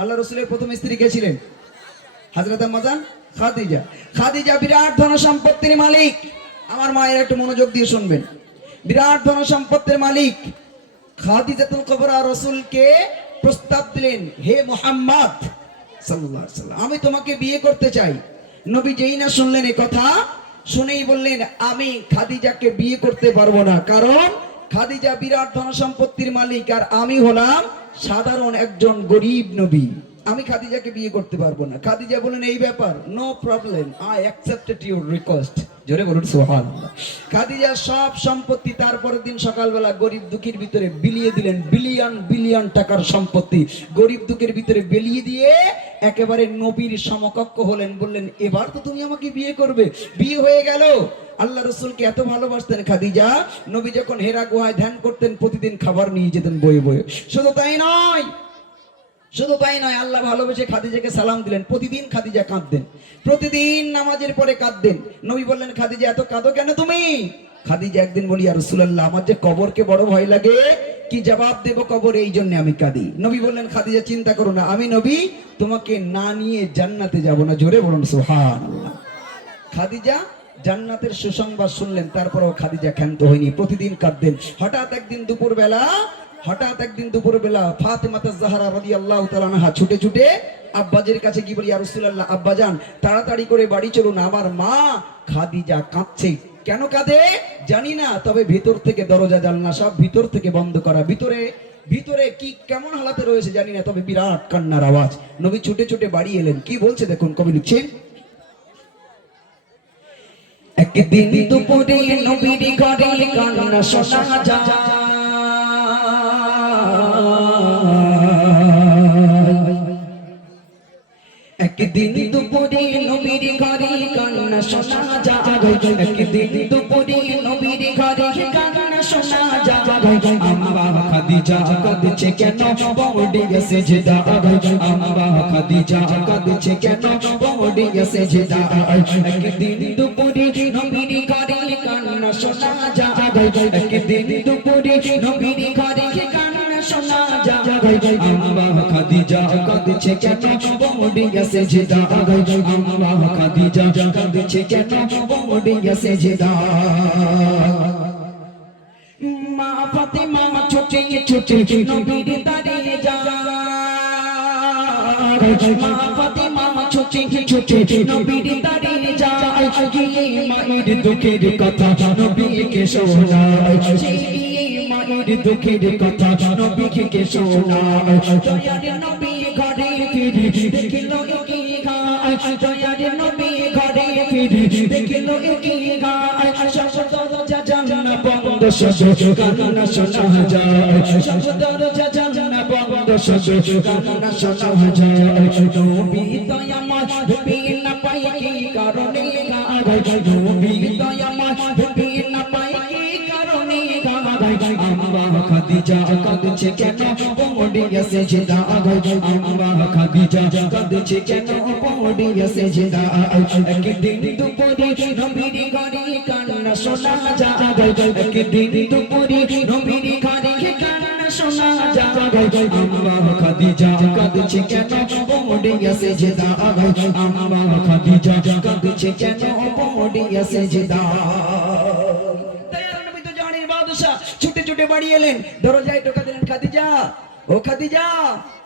আল্লাহ রসুলের প্রথম স্ত্রী কে ছিলেন? হযরত আম্মা জান খাদিজা। খাদিজা বিরাট ধন সম্পত্তির মালিক। আমার মায়ের একটু মনোযোগ দিয়ে শুনবেন। বিরাট ধন সম্পত্তির মালিক খাদিজাতুল কুবরা রাসূলকে প্রস্তাব দিলেন, হে মুহাম্মদ সাল্লাল্লাহু আলাইহি ওয়াসাল্লাম, আমি তোমাকে বিয়ে করতে চাই। নবী যেই না শুনলেন এই কথা, শুনেই বললেন, আমি খাদিজাকে বিয়ে করতে পারবো না, কারণ খাদিজা বিরাট ধন সম্পত্তির মালিক আর আমি হলাম সাধারণ একজন গরিব নবী, আমি খাদিজাকে বিয়ে করতে পারবো না। খাদিজা বলেন, এই ব্যাপার, no problem, I accepted your request. জোরে বলুন সুবহানাল্লাহ। খাদিজা সব সম্পত্তি তারপরের দিন সকালবেলা গরিব দুঃখীর ভিতরে বিলিয়ে দিলেন। বিলিয়ন বিলিয়ন টাকার সম্পত্তি গরিব দুঃখের ভিতরে বিলিয়ে দিয়ে একেবারে নবীর সমকক্ষ হলেন। বললেন, এবার তো তুমি আমাকে বিয়ে করবে। বিয়ে হয়ে গেল। আল্লাহ রসুলকে এত ভালোবাসতেন খাদিজা, নবী যখন হেরা গুহায় ধ্যান করতেন প্রতিদিন খাবার নিয়ে যেতেন বয়ে বয়ে। শুধু তাই নয়, আল্লাহ ভালোবেসে খাদিজাকে সালাম দিলেন। প্রতিদিন খাদিজা কাঁদতেন, প্রতিদিন নামাজের পরে কাঁদতেন। নবী বললেন, খাদিজা এত কাঁদো কেন তুমি? খাদিজা একদিন বলি, ইয়া রাসূলুল্লাহ, আমার যে কবরকে বড় ভয় লাগে, কি জবাব দেব কবরে, এই জন্য আমি কাঁদি। নবী বললেন, খাদিজা চিন্তা করো না, আমি নবী তোমাকে না নিয়ে জান্নাতে যাব না। জোরে বলুন সুবহানাল্লাহ। খাদিজা জান্নাতের সুসংবাদ শুনলেন, তারপরেও খাদিজা ক্ষান্ত হয়নি, প্রতিদিন কাঁদতেন। হঠাৎ একদিন দুপুরবেলা ফাতেমা জাহরা রাদিয়াল্লাহু তাআলা আনহা ছুটে ছুটে আব্বাজের কাছে কি বলি, ইয়া রাসূলুল্লাহ, আব্বাজান তাড়াতাড়ি করে বাড়ি চলুন, আমার মা খাদিজা কাঁদছে। কেন কাঁদে জানি না, তবে ভিতর থেকে দরজা জানলা সব ভিতর থেকে বন্ধ করা, ভিতরে কি কেমন হালাতে রয়েছে জানি না, তবে বিরাট কান্নার আওয়াজ। নবী ছুটে ছুটে বাড়ি এলেন। কি বলছে দেখুন, কবি লিখছেন, একদিন দুপুরে নবীর ঘরে কান্না শোনা যায়, একদিন দুপুরে নবীর ঘরে কান্না শোনা যায়, একদিন দুপুরে নবীর ঘরে কান্না শোনা যায়। আম্মা খাদিজা কাঁদছে কেন, পড়ে সেজদা, আম্মা খাদিজা কাঁদছে কেন, পড়ে সেজদা। একদিন দুপুরে নবীর ঘরে কান্না শোনা যায়, একদিন দুপুরে নবীর ঘরে কান্না শোনা যায়। আম্মা খাদিজা কাঁদছে কেন, পড়ে সেজদা, আম্মা খাদিজা কাঁদছে কেন, পড়ে সেজদা। মা ফাতেমা ছুটে ছুটে নবীর দারে যায়, মা ফাতেমা ছুটে ছুটে নবীর দারে যায়। গিয়ে মায়ের দুঃখের কথা নবীকে শোনায়, মায়ের দুঃখের কথা নবীকে শোনায়। দয়ার নবী ঘরে ফিরে দেখিল কি গায়, দয়ার নবী ঘরে ফিরে দেখিল কি গায়। সব দরজা জানলা বন্ধ, সব কান্না শোনা যায়, সব দরজা জানলা বন্ধ, সব কান্না শোনা যায়। নবী দয়াময় ভেবে না পাই কি কারণে গায়, নবী দয়াময় ভেবে না পাই কি কারণে গায়। আম্মা খাদিজা কাঁদছে কেন, পড়ে সেজদা, আম্মা খাদিজা কাঁদছে কেন, পড়ে সেজদা। একদিন দুপুরে নবীর ঘরে কান্না শোনা যায়, একদিন দুপুরে নবীর ঘরে কান্না শোনা যায়। আম্মা খাদিজা কাঁদছে কেন, পড়ে সেজদা, আম্মা খাদিজা কাঁদছে কেন, পড়ে সেজদা। ছুটে ছুটে বাড়ি এলেন, দরজায় টোকা দিলেন, খাদিজা, ও খাদিজা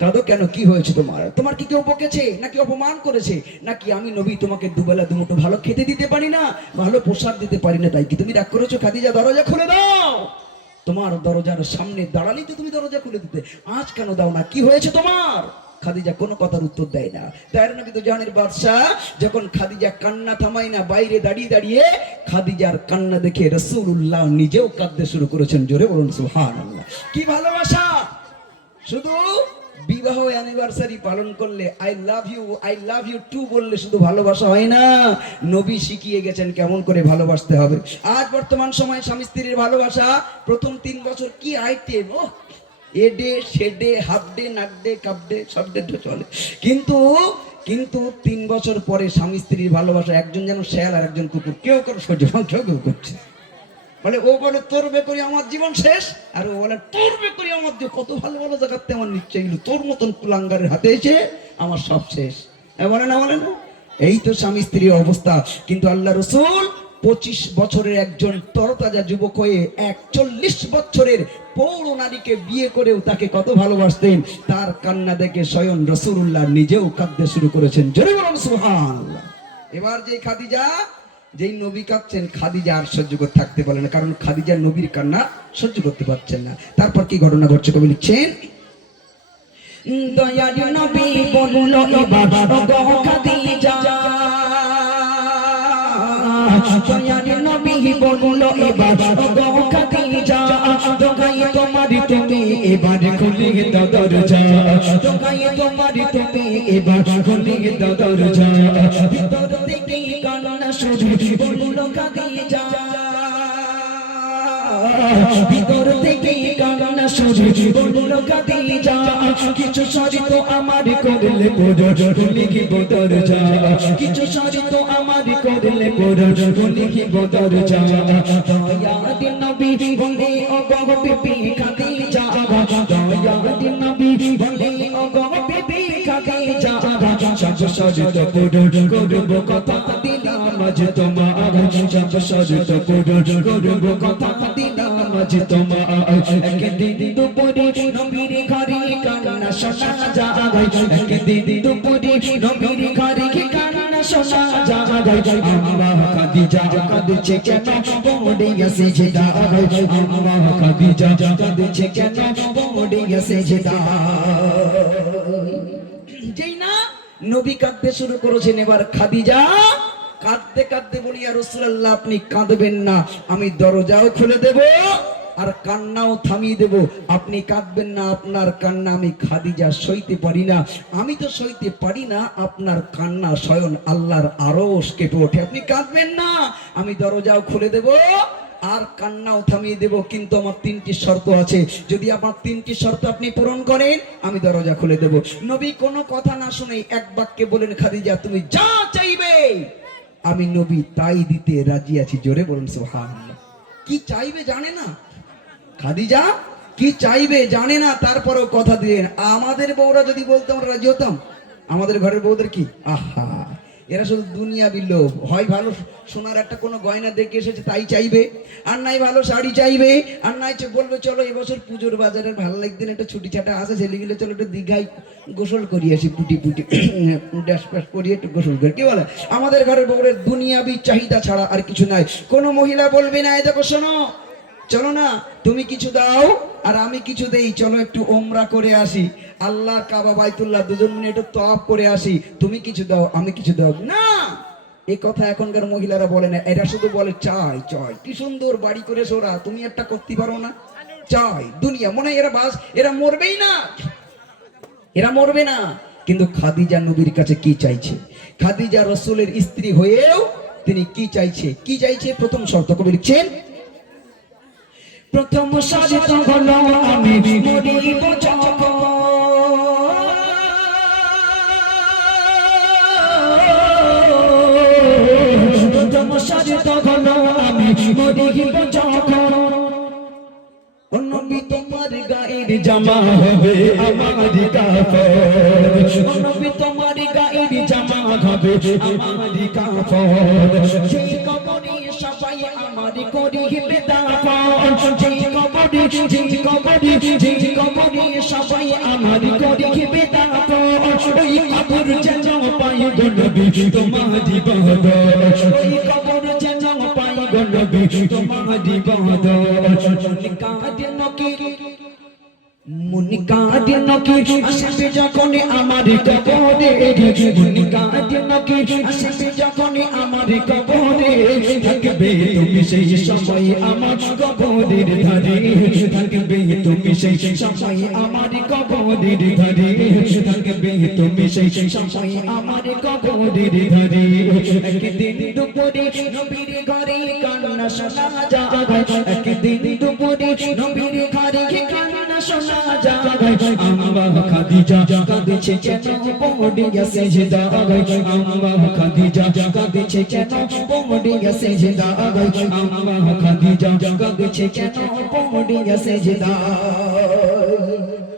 কাঁদো কেন, কি হয়েছে তোমার? তোমার কি কেউ বকেছে নাকি অপমান করেছে, নাকি আমি নবী তোমাকে দুবেলা দুমুঠো ভালো খেতে দিতে পারি না, ভালো পোশাক দিতে পারি না, তাই কি তুমি রাগ করেছো? খাদিজা দরজা খুলে দাও, তোমার দরজার সামনে দাঁড়ালেই তো তুমি দরজা খুলে দিতে, আজ কেন দাও না, কি হয়েছে তোমার? খাদিজা কোনো কথার উত্তর দেয় না। দয়ার নবী তো জাহানের বাদশা, যখন খাদিজা কান্না থামায় না, বাইরে দাঁড়িয়ে দাঁড়িয়ে খাদিজার কান্না দেখে রাসূলুল্লাহ নিজেও কাঁদতে শুরু করেছেন। জোরে বলুন সুবহানাল্লাহ। কি ভালোবাসা! শুধু বিবাহ অ্যানিভার্সারি পালন করলে আই লাভ ইউ টু বললে শুধু ভালোবাসা হয় না, নবী শিখিয়ে গেছেন কেমন করে ভালোবাসতে হবে। আজ বর্তমান সময়ে স্বামী স্ত্রীর ভালোবাসা প্রথম 3 বছর কি আইটেম, ও এ ডে সে ডে, হাফ ডে, নাক ডে, কাপ ডে, সব ডে চলে, কিন্তু 3 বছর পরে স্বামী স্ত্রীর ভালোবাসা একজন যেন শেয়াল আর একজন কুকুর, কেউ কেউ সহ্য, কেউ কেউ করছে। বলে ও বলে তোর বেকরি আমার জীবন শেষ, আর ও বলে তোর বেকরি আমার জীবন, কত ভালো ভালো জায়গাতে আমার নিচ্ছে এগুলো, তোর মতন কুলাঙ্গারের হাতে এসে আমার সব শেষ। বলে না বলে না, এই তো স্বামী স্ত্রীর অবস্থা। কিন্তু আল্লাহ রসুল 25 বছরের একজন তরতাজা যুবক হয়ে 41 বছরের পৌর নারীকে বিয়ে করেও তাকে কত ভালোবাসতেন। তার কান্না দেখে স্বয়ং রাসূলুল্লাহ নিজেও কাঁদতে শুরু করেছেন। জোরে বলুন সুবহানাল্লাহ। এবার যে খাদিজা, যেই নবী কাঁদছেন, খাদিজা আর সহ্য করতে থাকতে পারে না, কারণ খাদিজা নবীর কান্না সহ্য করতে পারছেন না। তারপর কি ঘটনা ঘটছে কবি লিখছেন, দয়াল নবী বলল এবার গো খাদিজা, দয়াল নবী বলল এবার গো খাদিজা, দোগাই তোমার তুমি এবার খুলে দাও দরজা, দোগাই তোমার তুমি এবার খুলে দাও দরজা, ভিতর থেকে কান্না শুরু বলল খাদিজা, ভিতর থেকে কান্না শুরু বলল খাদিজা, কিছু শর্ত আমার করলে পুরো লিখিব দরজা, কিছু শর্ত আমার করলে পুরো লিখিব দরজা, দয়াদ নবী বলে ও গো বিবি খাদিজা, দয়াদ নবী বলে ও গো বিবি খাদিজা, সব শর্ত পুরো করব কথা দিলাম আজ তোমার, সব শর্ত পুরো করব কথা দিলাম আজ তোমার, একদিন দুপুরে নবীর ঘরে কান্না শোনা যায়, একদিন দুপুরে নবীর ঘরে কান্না শোনা যায়, আম্মা খাদিজা কাঁদছে কেন পড়ে গেছে সেদা, আম্মা খাদিজা কাঁদছে কেন পড়ে গেছে সেদা। যেই না নবী কাঁদতে শুরু করেছেন, এবার খাদিজা কাঁদতে কাঁদতে বলি, ইয়া রাসূলুল্লাহ আপনি কাঁদবেন না, আমি দরজাও খুলে দেব আর কান্নাও থামিয়ে দেব, আপনি কাঁদবেন না, আপনার কান্না আমি খাদিজা সইতে পারি না, আমি তো সইতে পারি না আপনার কান্না, স্বয়ং আল্লাহর আরশ কেঁপে ওঠে, আপনি কাঁদবেন না, আমি দরজাও খুলে দেব আর কান্নাও থামিয়ে দেব, কিন্তু আমার 3টি শর্ত আছে, যদি আমার 3টি শর্ত আপনি পূরণ করেন আমি দরজা খুলে দেব। নবী কোনো কথা না শুনেই এক বাক্যে বলেন, খাদিজা তুমি যা চাইবে আমি নবী তাই দিতে রাজি আছি। জোরে বলুন সুবহানাল্লাহ। কি চাইবে জানে না খাদিজা, কি চাইবে জানে না, তারপরেও কথা দিলেন। আমাদের বউরা যদি বলতো আমরা রাজি হতাম? আমাদের ঘরের বউদের কি আহা, এরা শুধু দুনিয়াবি লোভ, হয় ভালো সোনার একটা কোনো গয়না দেখে এসেছে তাই চাইবে, আর নাই ভালো শাড়ি চাইবে, আর নাই বলবে চলো এবছর পুজোর বাজারে ভালো লাগবে না, একটা ছুটি ছাটা আছে ছেলে গেলে চলো একটু দীঘায় গোসল করিয়ে আসি, পুটি পুটি ড্যাশ প্যাশ করিয়ে একটু গোসল করে, কি বলে? আমাদের ঘরের বউরের দুনিয়াবি চাহিদা ছাড়া আর কিছু নাই। কোনো মহিলা বলবে না এই দেখো শোনো চলো না তুমি কিছু দাও আর আমি কিছু দেই, চলো একটু ওমরা করে আসি, আল্লাহ কাবা বাইতুল্লাহ দুজন মিলে একটু তওয়াফ করে আসি, তুমি কিছু দাও আমি কিছু দাও না, এই কথা এখনকার মহিলারা বলে না, এরা শুধু বলে চাই চাই, কি সুন্দর বাড়ি করে সোরা, তুমি একটা করতে পারো না, চাই দুনিয়া, মনে হয় এরা বাস, এরা মরবেই না, এরা মরবে না। কিন্তু খাদিজা নবীর কাছে কি চাইছে, খাদিজা রাসূলের স্ত্রী হয়েও তিনি কি চাইছে, কি চাইছে? প্রথম শর্ত কবি লিখছেন, প্রথম শর্ত হলো আমি মরিব যখন, প্রথম শর্ত হলো আমি মরিব যখন, নবী তোমার গায়ের জামা হবে আমার কাফন, নবী তোমার গায়ের জামা হবে আমার কাফন, সেই কবরে সবাই আমার করিবে দাফন, সেই কবরে সবাই আমার করিবে দাফন, ওই কবর যেন পাই গো নবী তোমারি বাদন, ওই কবর যেন পাই গো নবী তোমারি বাদন, মুনি কাঁদে নকি আসবে যখন আমার কবরে, মুনি কাঁদে নকি আসবে যখন আমার কবরে, থাকবে তুমি সেই সময় আমার কবরের ধারে, থাকবে তুমি সেই সময় আমার কবরের ধারে, থাকবে তুমি সেই সময় আমার কবরের ধারে একদিন দুপুরে নবীর ঘরে কান্না শোনা যায় একদিন দুপুরে নবীর ঘরে কান্না শোনা যায় আম্মা খাদিজা কাঁদছে কেন পড়িয়া সেজদায় আম্মা খাদিজা কাঁদছে কেন পড়িয়া সেজদায় আম্মা খাদিজা কাঁদছে কেন পড়িয়া সেজদায়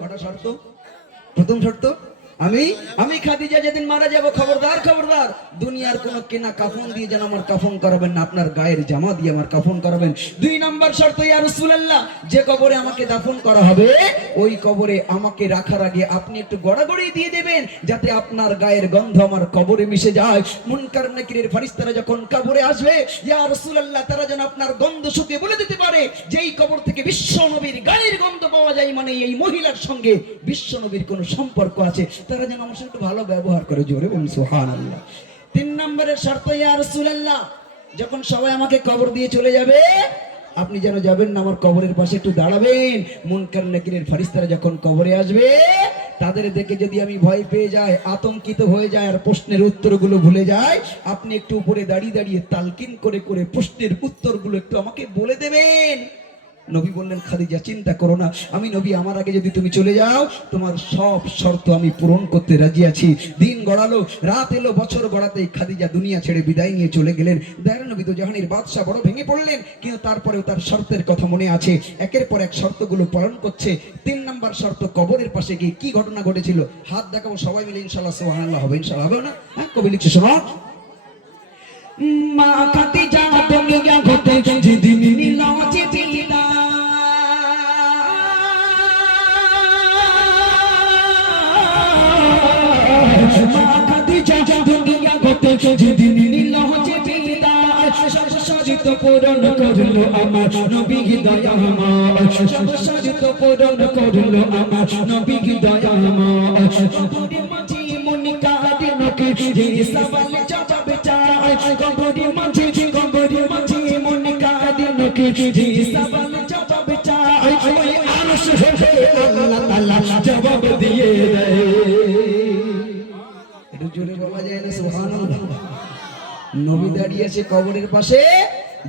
কটা শর্ত? প্রথম শর্ত, আমি খাদিজা যেদিন মারা যাব খবরদার খবরদার দুনিয়ার কোন কেনা কাফন দিয়ে যেন আমার কাফন করাবেন না, আপনার গায়ের জামা দিয়ে আমার কাফন করাবেন। 2 নাম্বার শর্ত, ইয়া রাসূলুল্লাহ যে কবরে আমাকে দাফন করা হবে ওই কবরে আমাকে রাখার আগে আপনি একটু গড়াগড়ি দিয়ে দেবেন যাতে আপনার গায়ের গন্ধ আমার কবরে মিশে যায়। মুনকার নাকিরের ফেরেশতারা যখন কবরে আসবে ইয়া রাসূলুল্লাহ তারা যেন আপনার গন্ধ শুকে বলে দিতে পারে যেই কবর থেকে বিশ্ব নবীর গায়ের গন্ধ পাওয়া যায় মানে এই মহিলার সঙ্গে বিশ্ব নবীর কোনো সম্পর্ক আছে, তারা যেন আমার সাথে একটু ভালো ব্যবহার করে। জোরে বলুন সুবহানাল্লাহ। 3 নম্বরের শর্ত, ইয়া রাসূলুল্লাহ যখন সবাই আমাকে কবর দিয়ে চলে যাবে আপনি যেন যাবেন না, আমার কবরের পাশে একটু দাঁড়াবেন। মুনকার নাকিরের ফেরেশতারা যখন কবরে আসবে তাদের দেখে যদি আমি ভয় পেয়ে যাই, আতঙ্কিত হয়ে যায় আর প্রশ্নের উত্তরগুলো ভুলে যায়, আপনি একটু উপরে দাঁড়িয়ে দাঁড়িয়ে তালকিন করে করে প্রশ্নের উত্তরগুলো একটু আমাকে বলে দেবেন। নবী বললেন খাদিজা চিন্তা করো না, আমি নবী আমার আগে যদি তুমি চলে যাও তোমার সব শর্ত আমি পূরণ করতে রাজি আছি। দিন গড়ালো, রাত এলো, বছর গড়াতেই খাদিজা দুনিয়া ছেড়ে বিদায় নিয়ে চলে গেলেন। দয়ার নবী তো জাহানের বাদশা বড় ভেঙে পড়লেন, কিন্তু তারপরেও তার শর্তের কথা মনে আছে, একের পর এক শর্তগুলো পালন করছে। 3 নাম্বার শর্ত, কবরের পাশে গিয়ে কি ঘটনা ঘটেছিল হাত দেখাবো সবাই মিলে ইনশাআল্লাহ সুবহানাল্লাহ হবে, ইনশাআল্লাহ হবে না? হ্যাঁ, কবি লিখছে শোনো। মা খাদিজা দুনিয়া হতে যেদিন নিল চিঠিটা দুনিয়া হতে যেদিন নিল চিঠিটা সব পূরণ করলো আমার নবী দয়াময়, সব শর্ত পূরণ করলো আমার নবী দয়াময়। কবরের মাঝে মনে কাঁদে নকে যে সওয়াল জবাব চায়, কবরের মাঝে মনে কাঁদে নকে যে সওয়াল জবাব চায়, ওই আরশ হতে আল্লাহ তাআলা জবাব দিয়ে দেয়। একটু জোরে বলা যায় না সুবহানাল্লাহ? নবী দাঁড়িয়ে আছে কবরের পাশে,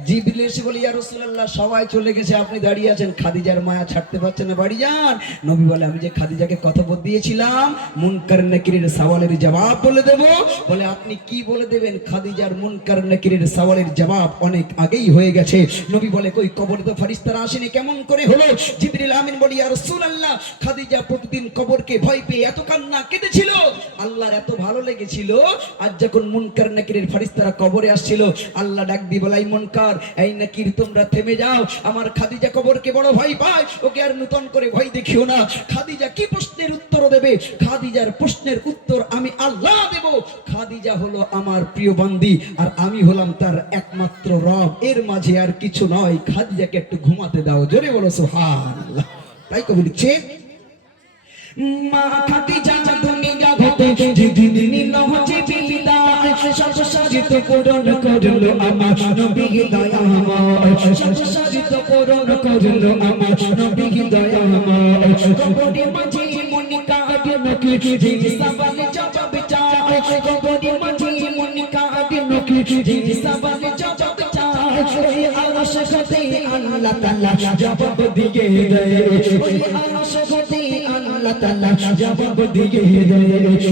জিবরিল এসে বলে ইয়া রাসূলুল্লাহ সবাই চলে গেছে আপনি দাঁড়িয়ে আছেন, খাদিজার মায়া ছাড়তে পারছেন না, বাড়ি যান। নবী বলে আমি যে খাদিজাকে কথা দিয়েছিলাম মুনকার নাকিরের সওয়ালের জবাব বলে দেব। বলে আপনি কি বলে দেবেন? খাদিজার মুনকার নাকিরের সওয়ালের জবাব অনেক আগেই হয়ে গেছে। নবী বলে কই কবরে তো ফেরেশতারা আসেনি, কেমন করে হলো? জিবরিল আমিন বলে ইয়া রাসূলুল্লাহ খাদিজা প্রতিদিন কবরকে ভয় পেয়ে এত কান্না কেঁদেছিল, আল্লাহর এত ভালো লেগেছিল, আজ যখন মুনকার নাকিরের ফেরেশতারা কবরে আসছিল আল্লাহ ডাক দিয়ে বলাই মুনকার এই নাকির তোমরা থেমে যাও, আমার খাদিজা কবরকে বড় ভয় পায়, ওকে আর নতুন করে ভয় দেখিও না। খাদিজা কি প্রশ্নের উত্তর দেবে? খাদিজার প্রশ্নের উত্তর আমি আল্লাহ দেব। খাদিজা হলো আমার প্রিয় বান্দি আর আমি হলাম তার একমাত্র রব, এর মাঝে আর কিছু নয়। খাদিজাকে একটু ঘুমাতে দাও, জোরে বলো সুবহানাল্লাহ। তাই কবি লিখছে মা খাদিজা দুনিয়া হতে যেদিন নিল চিঠিটা সব শর্ত পূরণ করলো আমার নবী দয়াময়, সব শর্ত পূরণ করলো আমার নবী দয়াময়। কবরের মাঝে মনে কাঁদে নকে যে সওয়াল জবাব চায়, কবরের মাঝে মনে কাঁদে নকে যে সওয়াল জবাব চায়, ওই আরশ হতে আল্লাহ তাআলা জবাব দিয়ে দেয়, ওই আরশ হতে আল্লাহ তাআলা জবাব দিয়ে দেয়।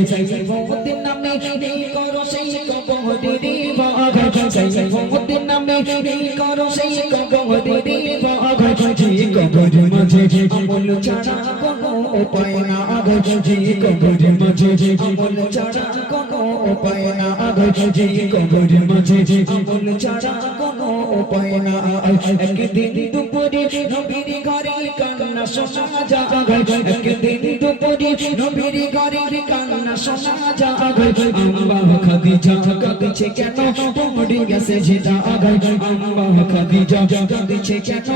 সাইয়্যিদের নামে নেই করো সেই কবরের ভাগ, সাইয়্যিদের নামে নেই করো সেই কবরের ভাগ, যে কবরের মাঝে আমল ছাড়া কোনো উপায় না, যে কবরের মাঝে আমল ছাড়া কোনো উপায় না, যে কবরের মাঝে আমল ছাড়া কোনো উপায় না। একদিন দুপুরে নবীর ঘরে কান্না শোনা যায়, একদিন দুপুরে নবীর ঘরে কান্না শোনা যায়, আম্মা খাদিজা কাঁদছে কেন পড়ে গেছে সেজদায়, আম্মা খাদিজা কাঁদছে কেন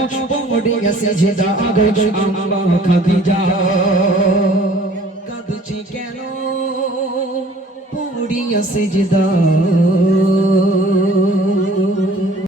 পড়ে গেছে সেজদায়, আম্মা খাদিজা কাঁদছে কেন পড়ে গেছে সেজদায়।